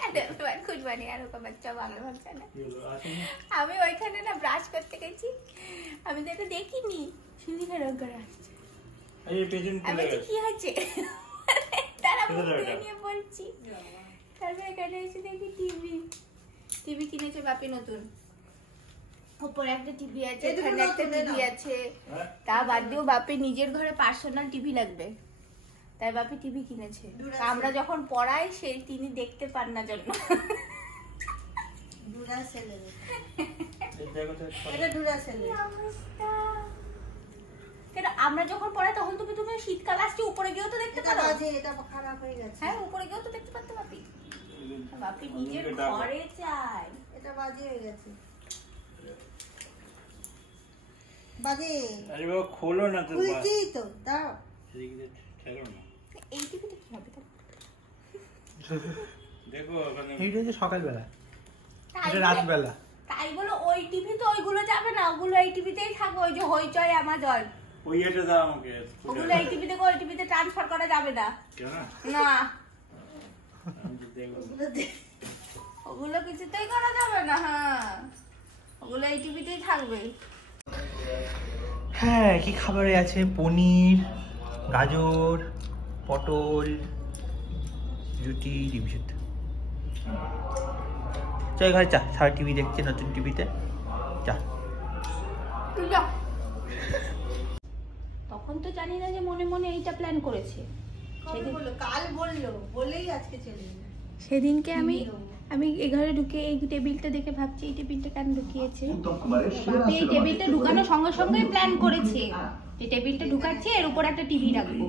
खुद बने यार का बच्चा भागे भागছে না আমি ওইখানে না ব্রাশ করতে গেছি আমি তো এটা দেখিনি সিঁড়ি রং করে আসছে এই পেজেন্ট খুলে গেছে কি হচ্ছে তারা মুখে নিয়ে বলছি তারপরে এখানে এসে দেখি টিভি কিনেছে বাপি নতুন উপরে একটা টিভি আছে এখানে একটা টিভি আছে তা বাদ দিও বাপি নিজের ঘরে পার্সোনাল টিভি লাগবে তাই বাপি টিভি কিনেছে আমরা যখন পড়াই সেই তিনি দেখতে পান না জন্য ডুরাসেল এটা ডুরাসেল কেন আমরা যখন পড়াই তখন তুমি শীতকাল আসছে উপরে গিয়েও তো দেখতে পারো এটা খারাপ হয়ে গেছে হ্যাঁ উপরে গিয়েও তো দেখতে পারতে বাপি বাপি নিজের ঘরে চাই এটা বাজে হয়ে গেছে বাজে আরে বাবা খোলো না তো খুলছি তো দাও চলো না এই টিভিতে কি হবে তো দেখো ওখানে এইটা হচ্ছে সকালবেলা এটা রাতবেলা তাই বলো ওই টিভি তো ওইগুলো যাবে না ওগুলো এই টিভিতেই থাকবে ওই যে হইচই আমাজন ওই এটা দাও আমাকে ওগুলো এই টিভি থেকে ওই টিভিতে ট্রান্সফার করা যাবে না কেন না আমি দেখব ওগুলো কিছুতেই করা যাবে না হ্যাঁ ওগুলো এই টিভিতেই থাকবে হ্যাঁ কি খাবারে আছে পনির গাজর পটল রুটি ডিম সিদ্ধ চল ঘরে চা সারা টিভি দেখছে নতুন টিভিতে চা তখন তো জানি না যে মনে মনে এইটা প্ল্যান করেছে কাল বললো বলেই আজকে চলে গেল সেদিনকে আমি এই ঘরে ঢুকে এই টেবিলটা দেখে ভাবছি এই টেবিলটা কেন ঢুকিয়েছে বাপি এই টেবিলটা ঢুকানোর সঙ্গে সঙ্গেই প্ল্যান করেছে যে টেবিলটা ঢুকাচ্ছে এর উপর একটা টিভি রাখবো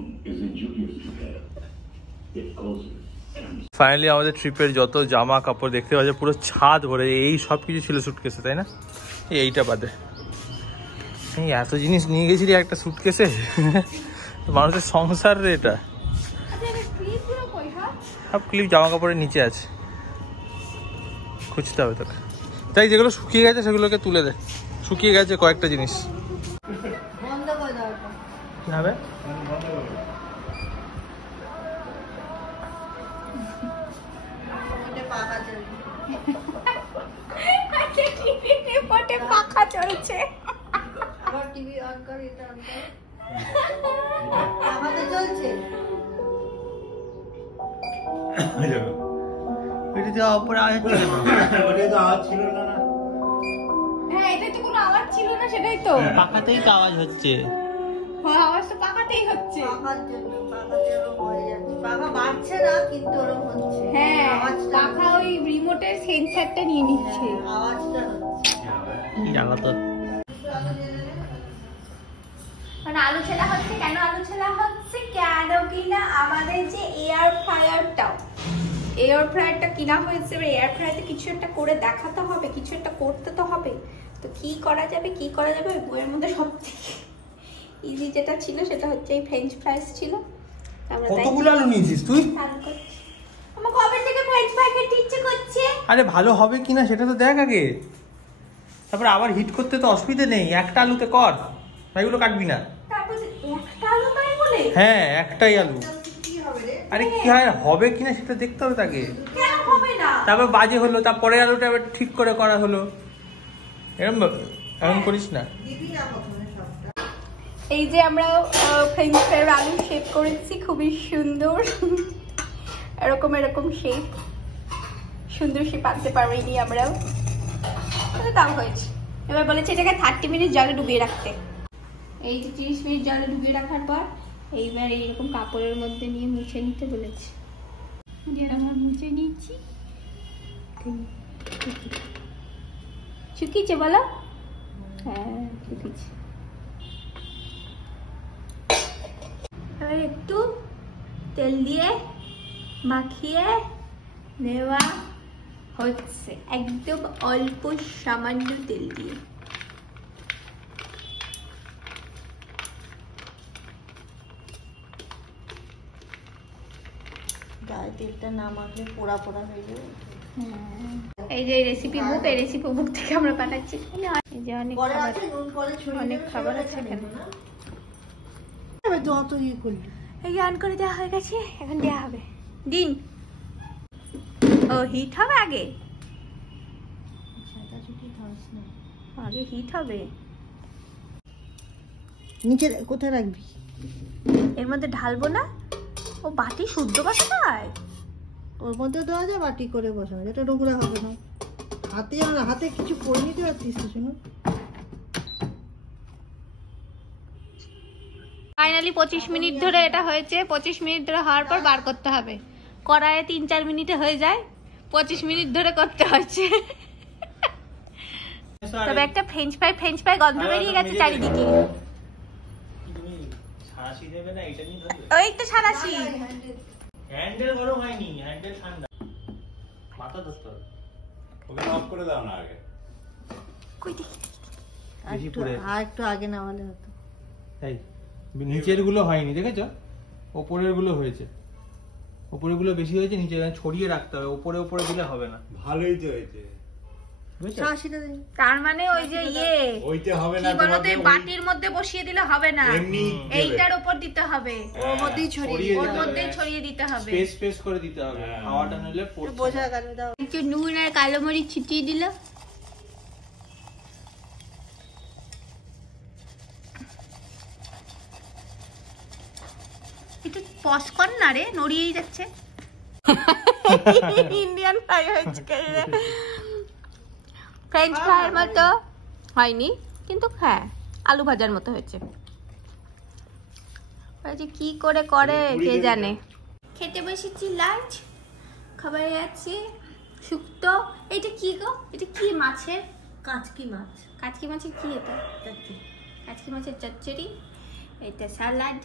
ফাইনালি আমাদের ট্রিপের যত জামা কাপড় দেখতে পাচ্ছে পুরো ছাদ ভরে এই সব কিছু ছিল সুটকেসে তাই না এইটা বাদে এই এত জিনিস নিয়ে গেছিলি একটা সুটকেসে মানুষের সংসার রে এটা সব ক্লিপ জামা কাপড়ের নিচে আছে খুঁজতে হবে তোকে তাই যেগুলো শুকিয়ে গেছে সেগুলোকে তুলে দে শুকিয়ে গেছে কয়েকটা জিনিস বন্ধ করে দাও কি হবে পাখা চলছে আবার টিভি অন কর এটা অন কর আমাদের চলছে এটা উপরে আওয়াজ হচ্ছে ওটা তো আওয়াজ ছিল না হ্যাঁ এটাই তো কোনো আওয়াজ ছিল না সেটাই তো পাখাতেই তো আওয়াজ হচ্ছে হ্যাঁ আওয়াজ তো পাখাতেই হচ্ছে পাখার জন্য পাখাতে ওরকম হয়ে যাচ্ছে পাখা বাড়ছে না কিন্তু ওরকম হচ্ছে হ্যাঁ আওয়াজটা পাখা ওই রিমোটের সেন্সরটা নিয়ে নিচ্ছে আওয়াজটা হচ্ছে কি জানা তো মানে আলু ছেলা হচ্ছে কেন আলু ছেলা হচ্ছে কেন কিনা আমাদের যে এয়ার ফ্রায়ারটা কিনা হয়েছে এয়ার ফ্রায়ারতে কিছু একটা করে দেখাতে হবে কিছু একটা করতে তো হবে তো কি করা যাবে বইয়ের মধ্যে সবথেকে ইজি যেটা ছিল সেটা হচ্ছে এই ফ্রেঞ্চ ফ্রাইস ছিল আমরা কতগুলো আলু নিয়েছিস তুই আমার কবে থেকে ফ্রেঞ্চ ফ্রাই খেতে ইচ্ছে করছে আরে ভালো হবে কিনা সেটা তো দেখ আগে তারপর আবার হিট করতে তো অসুবিধা নেই একটা আলুতে কর এগুলো কাটবি না তারপর একটা আলু তাই বলে হ্যাঁ একটাই আলু কি হবে রে আরে কি হয় হবে কিনা সেটা দেখতে হবে তাকে কেন হবে না তারপর বাজে হলো তারপরে আলুটা আবার ঠিক করে করা হলো এরকম করিস না দিবি না প্রথমে সবটা এই যে আমরা ফ্রেঞ্চ ফ্রাইয়ের আলু শেপ করেছি খুবই সুন্দর এরকম শেপ সুন্দর শেপ আনতে পারিনি আমরাও তাও হয়েছে এবার বলেছে এটাকে 30 মিনিট জলে ডুবিয়ে রাখতে এই যে 30 মিনিট জলে ডুবিয়ে রাখার পর এইবার এইরকম কাপড়ের মধ্যে নিয়ে মুছে নিতে বলেছে আমরা মুছে নিচ্ছি শুকিয়েছে বলো হ্যাঁ শুকিয়েছে এবার একটু তেল দিয়ে মাখিয়ে নেওয়া হচ্ছে একদম অল্প সামান্য তেল দিয়ে গায়ে তেলটা না মাখলে পোড়া পোড়া হয়ে যাবে এই যে রেসিপি বুক থেকে আমরা পাঠাচ্ছি এই যে অনেক খাবার আছে এখানে যত ইয়ে করলি এই অন করে দেওয়া হয়ে গেছে এখন দেওয়া হবে দিন ও হিট হবে আগে, আগে হিট হবে। নিচে কোথায় রাখবি? এর মধ্যে ঢালবো না? ও বাটি শুদ্ধ বসায়, ওর মধ্যে দেওয়া যায়, বাটি করে বসানো, যেটা নোংরা হবে না। হাতে কিছু করে নিতে পারতিস কিছু না। ফাইনালি 25 মিনিট ধরে এটা হয়েছে। 25 মিনিট ধরে হওয়ার পর বার করতে হবে। কড়াইয়ে 3-4 মিনিটে হয়ে যায়, 25 মিনিট ধরে করতে হয়েছে। তবে একটা ফ্রেঞ্চ ফ্রাই গন্ধ বেরিয়ে গেছে চারিদিকে। ওই তো সারাশি হ্যান্ডেল গরম হয়নি, হ্যান্ডেল ঠান্ডা, মাথা ধরতে হবে। ওকে অফ করে দাও না আগে। কই দেখি আর একটু আগে নামালে হতো। এই নিচের গুলো হয়নি, দেখেছো? ওপরের গুলো হয়েছে, ওপরের গুলো বেশি হয়েছে, নিচে ছড়িয়ে রাখতে হবে, ওপরে ওপরে দিলে হবে না। ভালোই তো হয়েছে। তার মানে ওই যে ওইটা হবে না, কি বলতো, এই বাটির মধ্যে বসিয়ে দিলে হবে না, এমনি এইটার উপর দিতে হবে, ওর মধ্যেই ছড়িয়ে ওর মধ্যেই ছড়িয়ে দিতে হবে, স্পেস করে দিতে হবে, হাওয়াটা নিলে পড়ছে। বোঝা গেল। দাও একটু নুন আর কালো মরিচ ছিটিয়ে দিল। একটু পজ কর না রে, নড়িয়েই যাচ্ছে। ইন্ডিয়ান ফ্রাই হয়েছে, ফ্রেঞ্চ ফ্রাইয়ের মতো হয়নি, কিন্তু হ্যাঁ আলু ভাজার মতো হয়েছে। কি করে করে কে জানে। খেতে বসেছি লাঞ্চ, খাবারে আছে শুক্তো। এটা কি গো? এটা কি মাছের? কাচকি মাছ। কাচকি মাছের কি এটা? কাচকি মাছের চচ্চড়ি, এটা স্যালাড,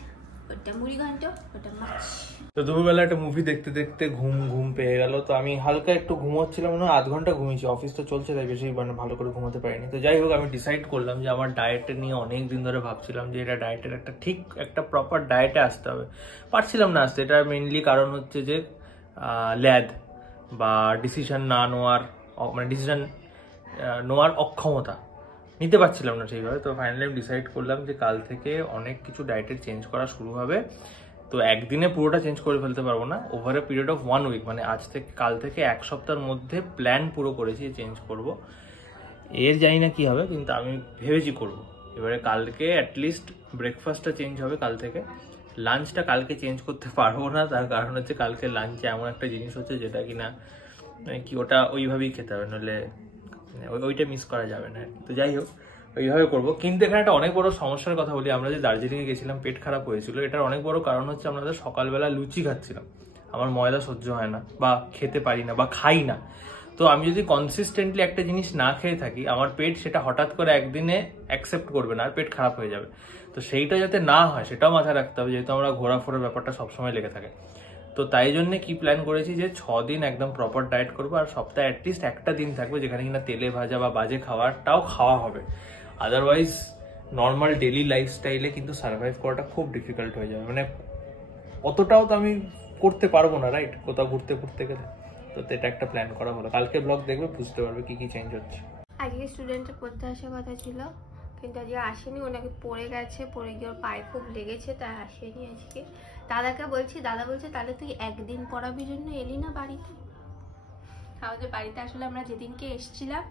ওটা মুড়ি ঘন্ট, ওটা মাছ। তো দুপুরবেলা একটা মুভি দেখতে দেখতে ঘুম পেয়ে গেল। তো আমি হালকা একটু ঘুমোচ্ছিলাম, মনে হয় 1/2 ঘন্টা ঘুমিয়েছি। অফিস তো চলছে, তাই বেশি ভালো করে ঘুমোতে পারিনি। তো যাই হোক, আমি ডিসাইড করলাম যে আমার ডায়েট নিয়ে অনেক দিন ধরে ভাবছিলাম যে এটা ডায়েটের একটা প্রপার ডায়েটে আসতে হবে, পারছিলাম না আসতে। এটা মেইনলি কারণ হচ্ছে যে ল্যাদ বা ডিসিশন না নেওয়ার, মানে ডিসিশন নেওয়ার অক্ষমতা, নিতে পারছিলাম না ঠিকভাবে। তো ফাইনালি আমি ডিসাইড করলাম যে কাল থেকে অনেক কিছু ডায়েটের চেঞ্জ করা শুরু হবে। তো একদিনে পুরোটা চেঞ্জ করে ফেলতে পারবো না, over a period of 1 week, মানে কাল থেকে 1 সপ্তাহের মধ্যে প্ল্যান পুরো করেছি চেঞ্জ করব। এর জানি না কি হবে, কিন্তু আমি ভেবেছি করব। এবারে কালকে অ্যাটলিস্ট ব্রেকফাস্টটা চেঞ্জ হবে কাল থেকে। লাঞ্চটা কালকে চেঞ্জ করতে পারবো না, তার কারণ হচ্ছে কালকে লাঞ্চে এমন একটা জিনিস হচ্ছে যেটা কিনা কি ওটা ওইভাবেই খেতে হবে, নাহলে ওইটা মিস করা যাবে না। তো যাই হোক, ওইভাবে করবো। কিন্তু এখানে একটা অনেক বড় সমস্যার কথা বলি। আমরা যে দার্জিলিংয়ে গেছিলাম, পেট খারাপ হয়েছিল, এটার অনেক বড় কারণ হচ্ছে আমরা সকালবেলা লুচি খাচ্ছিলাম। আমার ময়দা সহ্য হয় না, বা খেতে পারি না, বা খাই না। তো আমি যদি কনসিস্টেন্টলি একটা জিনিস না খেয়ে থাকি, আমার পেট সেটা হঠাৎ করে একদিনে অ্যাকসেপ্ট করবে না, আর পেট খারাপ হয়ে যাবে। তো সেইটা যাতে না হয় সেটাও মাথায় রাখতে হবে, যেহেতু আমরা ঘোরাফোরার ব্যাপারটা সবসময় লেগে থাকে। তো তাই জন্য কি প্ল্যান করেছি যে 6 দিন একদম প্রপার ডায়েট করবো, আর সপ্তাহে অ্যাটলিস্ট একটা দিন থাকবে যেখানে কিনা তেলে ভাজা বা বাজে খাবারটাও খাওয়া হবে। আদারওয়াইজ নর্মাল ডেলি লাইফস্টাইলে কিন্তু সার্ভাইভ করাটা খুব ডিফিকাল্ট হয়ে যাবে, মানে অতটাও তো আমি করতে পারবো না, রাইট? কোথাও ঘুরতে গেলে। তো এটা একটা প্ল্যান করা হলো। কালকে ব্লগ দেখবে, বুঝতে পারবে কি কি চেঞ্জ হচ্ছে। আজকে স্টুডেন্টের পড়তে আসার কথা ছিল, কিন্তু আজকে আসেনি। ওনাকে পড়ে গিয়ে ওর পায়ে খুব লেগেছে, তাই আসেনি আজকে। দাদাকে বলছি, দাদা বলছে তাহলে তুই একদিন পড়াবির জন্য এলি না বাড়িতে। আমাদের বাড়িতে আসলে আমরা যেদিনকে এসছিলাম,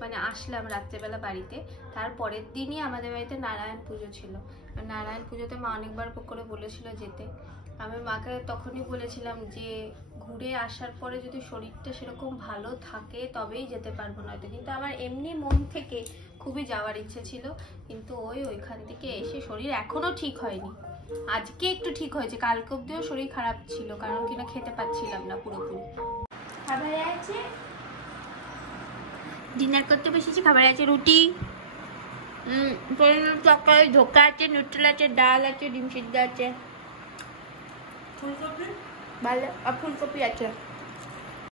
মানে আসলাম রাত্রেবেলা বাড়িতে, তার পরের দিনই আমাদের বাড়িতে নারায়ণ পুজো ছিল। নারায়ণ পুজোতে মা অনেকবার করে বলেছিল যেতে। আমি মাকে তখনই বলেছিলাম যে ঘুরে আসার পরে যদি শরীরটা সেরকম ভালো থাকে তবেই যেতে পারবো, নয়তো। কিন্তু আমার এমনি মন থেকে খুবই যাওয়ার ইচ্ছে ছিল, কিন্তু ওইখান থেকে এসে শরীর এখনো ঠিক হয়নি। আজকে একটু ঠিক হয়েছে, কালকে অব্দিও শরীর খারাপ ছিল, কারণ কিনা খেতে পাচ্ছিলাম না পুরোপুরি। খাবারে আছে, ডিনার করতে বসেছি। খাবারে আছে রুটি, তরকারি, ধোকা আছে, নুডল আছে, ডাল আছে, ডিম সিদ্ধ আছে, ফুলকপি ভালো, আর ফুলকপি আছে।